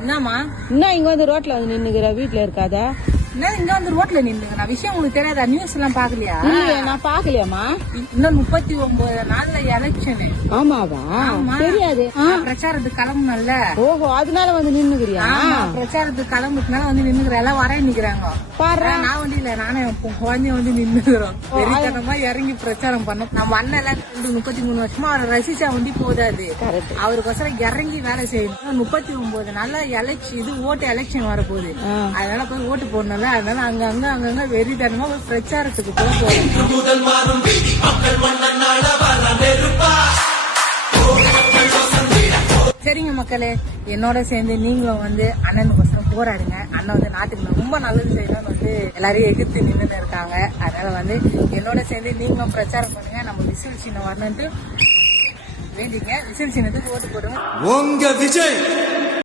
என்னம்மா என்ன இங்க வந்து ரோட்ல வந்து நின்னுக்கிற, வீட்டுல இருக்காத? என்ன இங்க வந்து ரோட்ல நின்னுங்க? நான் விஷயம் உங்களுக்கு தெரியாதா? நியூஸ் எல்லாம் பாக்கலையா? இல்ல நான் பாக்கலையாமா. இன்னும் 39 நாள்ல எலெக்ஷனு. ஆமாவா? தெரியாது. பிரச்சாரத்துக்கு கிளம்புனல்ல. ஓஹோ, அதனால வந்து நின்னுக்கிறியா? பிரச்சாரத்துக்கு கிளம்புறதுனால வந்து நின்னுக்கிற எல்லாம் வர நிக்கிறாங்க. நான் வந்து இல்ல, நானே குழந்தைய வந்து நின்னுக்கிறோம். வெறித்தனமா இறங்கி பிரச்சாரம் பண்ணோம். நம்ம அண்ணன் எல்லாம் 33 வருஷமா அவரை ரசிச்சா வந்து போதாது. அவருக்கோசரம் இறங்கி வேலை செய்யணும். 39 நாள்ல எலெக்ஷன், இது ஓட்டு எலெக்ஷன் வரப்போகுது. அதனால போய் ஓட்டு போடணும். அதனால அங்கங்க வெறித்தனமா பிரச்சாரத்துக்கு போய் போறோம். சரிங்க மக்களே, என்னோட சேர்ந்து நீங்களும் வந்து அண்ணனுக்கோசரம் போராடுங்க. அண்ணன் வந்து நாட்டுக்கு ரொம்ப நல்லது செய்யணும்னு வந்து எல்லாரையும் எதிர்த்து நின்றுட்டு இருக்காங்க. அதனால வந்து என்னோட சேர்ந்து நீங்களும் பிரச்சாரம் பண்ணுங்க. நம்ம விசில் சின்னம் வரணுன்ட்டு வேண்டிங்க. விசில் சின்னத்துக்கு ஓட்டு போடுங்க. உங்க விஜய்.